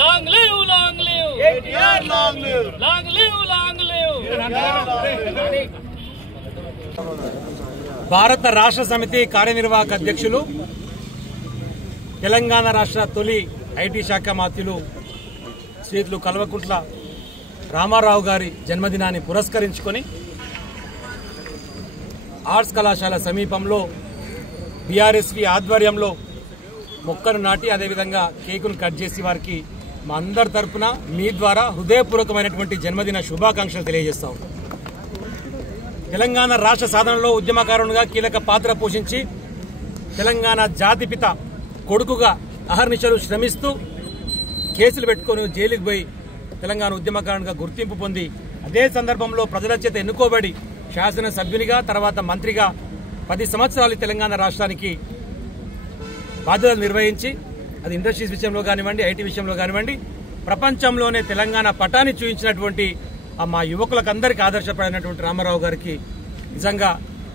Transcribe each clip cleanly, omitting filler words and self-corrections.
Long live, long live. KTR, long live. Long live, long live. భారత రాష్ట్ర సమితి కార్యనిర్వాహక అధ్యక్షులు తెలంగాణ రాష్ట్ర తొలి ఐటీ శాఖ మంత్రులు శ్రీయులు కల్వకుంట్ల రామారావు గారి జన్మదినాన్ని పురస్కరించుకొని ఆర్ట్స్ కళాశాల సమీపంలో బీఆర్ఎస్వి ఆధ్వర్యంలో మొక్కను నాటి అదేవిధంగా కేకును కట్ చేసి వారికి మా అందరి తరపున మీ ద్వారా హృదయపూర్వకమైనటువంటి జన్మదిన శుభాకాంక్షలు తెలియజేస్తా ఉన్నాం. తెలంగాణ రాష్ట్ర సాధనలో ఉద్యమకారునిగా కీలక పాత్ర పోషించి తెలంగాణ జాతిపిత కొడుకుగా అహర్నిశలు శ్రమిస్తూ కేసులు పెట్టుకుని జైలుకు పోయి తెలంగాణ ఉద్యమకారునిగా గుర్తింపు పొంది అదే సందర్భంలో ప్రజల చేత ఎన్నుకోబడి శాసనసభ్యునిగా తర్వాత మంత్రిగా 10 సంవత్సరాలు తెలంగాణ రాష్ట్రానికి బాధ్యతలు నిర్వహించి అది ఇండస్ట్రీస్ విషయంలో కానివ్వండి, ఐటీ విషయంలో కానివ్వండి, ప్రపంచంలోనే తెలంగాణ పటాన్ని చూపించినటువంటి మా యువకులకందరికీ ఆదర్శపడినటువంటి రామారావు గారికి నిజంగా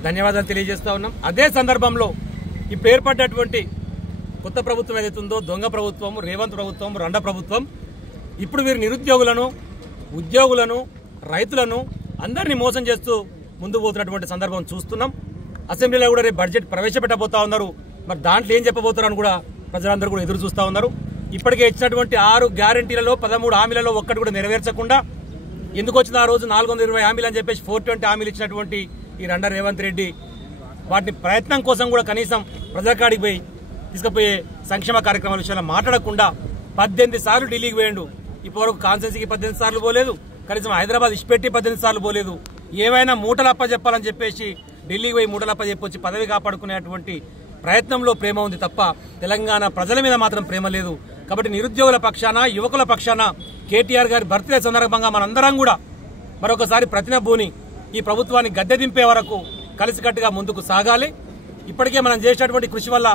ధన్యవాదాలు తెలియజేస్తా ఉన్నాం. అదే సందర్భంలో ఇప్పుడు ఏర్పడ్డటువంటి కొత్త ప్రభుత్వం ఏదైతుందో దొంగ ప్రభుత్వం, రేవంత్ ప్రభుత్వం, రండ ప్రభుత్వం, ఇప్పుడు వీరు నిరుద్యోగులను, ఉద్యోగులను, రైతులను అందరినీ మోసం చేస్తూ ముందుకు పోతున్నటువంటి సందర్భం చూస్తున్నాం. అసెంబ్లీలో కూడా రేపు బడ్జెట్ ప్రవేశపెట్టబోతా ఉన్నారు. మరి దాంట్లో ఏం చెప్పబోతున్నారని కూడా ప్రజలందరూ కూడా ఎదురు చూస్తూ ఉన్నారు. ఇప్పటికే ఇచ్చినటువంటి 6 గ్యారంటీలలో 13 హామీలలో ఒక్కటి కూడా నెరవేర్చకుండా ఎందుకు వచ్చింది ఆ రోజు 420 హామీలు అని చెప్పేసి 420 హామీలు ఇచ్చినటువంటి ఈ రండ రేవంత్ రెడ్డి వాటిని ప్రయత్నం కోసం కూడా కనీసం ప్రజల కాడికి పోయి తీసుకుపోయే సంక్షేమ కార్యక్రమాల విషయంలో మాట్లాడకుండా 18 సార్లు ఢిల్లీకి పోయిండు. ఇప్పటివరకు కాన్స్టిట్యూన్సీకి 18 సార్లు పోలేదు, కనీసం హైదరాబాద్ ఇచ్చిపెట్టి 18 సార్లు పోలేదు. ఏమైనా మూటలప్ప చెప్పాలని చెప్పేసి ఢిల్లీకి పోయి మూటలప్ప చెప్పొచ్చి పదవి కాపాడుకునేటువంటి ప్రయత్నంలో ప్రేమ ఉంది తప్ప తెలంగాణ ప్రజల మీద మాత్రం ప్రేమ లేదు. కాబట్టి నిరుద్యోగుల పక్షాన, యువకుల పక్షాన కేటీఆర్ గారి బర్త్డే సందర్భంగా మనందరం కూడా మరొకసారి ప్రతినబూని ఈ ప్రభుత్వాన్ని గద్దె దింపే వరకు కలిసికట్టుగా ముందుకు సాగాలి. ఇప్పటికే మనం చేసినటువంటి కృషి వల్ల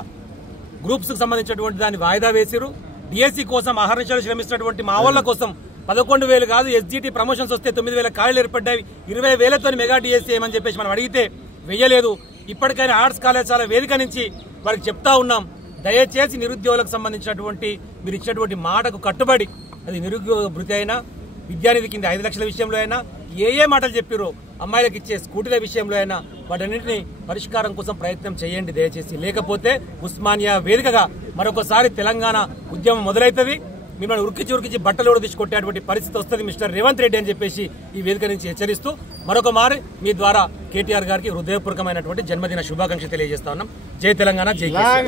గ్రూప్స్ కు సంబంధించినటువంటి దాన్ని వాయిదా వేసిరు. డిఎస్సీ కోసం అహర్నిశలు శ్రమిస్తున్నటువంటి మా వాళ్ళ కోసం 11,000 కాదు, ఎస్జిటి ప్రమోషన్స్ వస్తే 9,000 ఖాళీలు ఏర్పడ్డాయి. 20,000తో మెగా డిఎస్సీ ఏమని చెప్పేసి మనం అడిగితే వెయ్యలేదు. ఇప్పటికైనా ఆర్ట్స్ కళాశాల వేదిక నుంచి వారికి చెప్తా ఉన్నాం, దయచేసి నిరుద్యోగులకు సంబంధించినటువంటి మీరు ఇచ్చినటువంటి మాటకు కట్టుబడి, అది నిరుద్యోగ భృతి అయినా, విద్యానిధి కింద 5 లక్షల విషయంలో అయినా, ఏ మాటలు చెప్పారో అమ్మాయిలకు ఇచ్చే స్కూటీల విషయంలో అయినా వాటన్నింటినీ పరిష్కారం కోసం ప్రయత్నం చేయండి దయచేసి. లేకపోతే ఉస్మానియా వేదికగా మరొకసారి తెలంగాణ ఉద్యమం మొదలవుతుంది. మిమ్మల్ని ఉరికిచి బట్టలు కూడా తీసి కొట్టేటువంటి పరిస్థితి వస్తుంది మిస్టర్ రేవంత్ రెడ్డి అని చెప్పేసి ఈ వేదిక నుంచి హెచ్చరిస్తూ మరొక మారి మీ ద్వారా కేటీఆర్ గారికి హృదయపూర్వకమైనటువంటి జన్మదిన శుభాకాంక్షలు తెలియజేస్తా ఉన్నాం. జై తెలంగాణ, జై కేసీఆర్.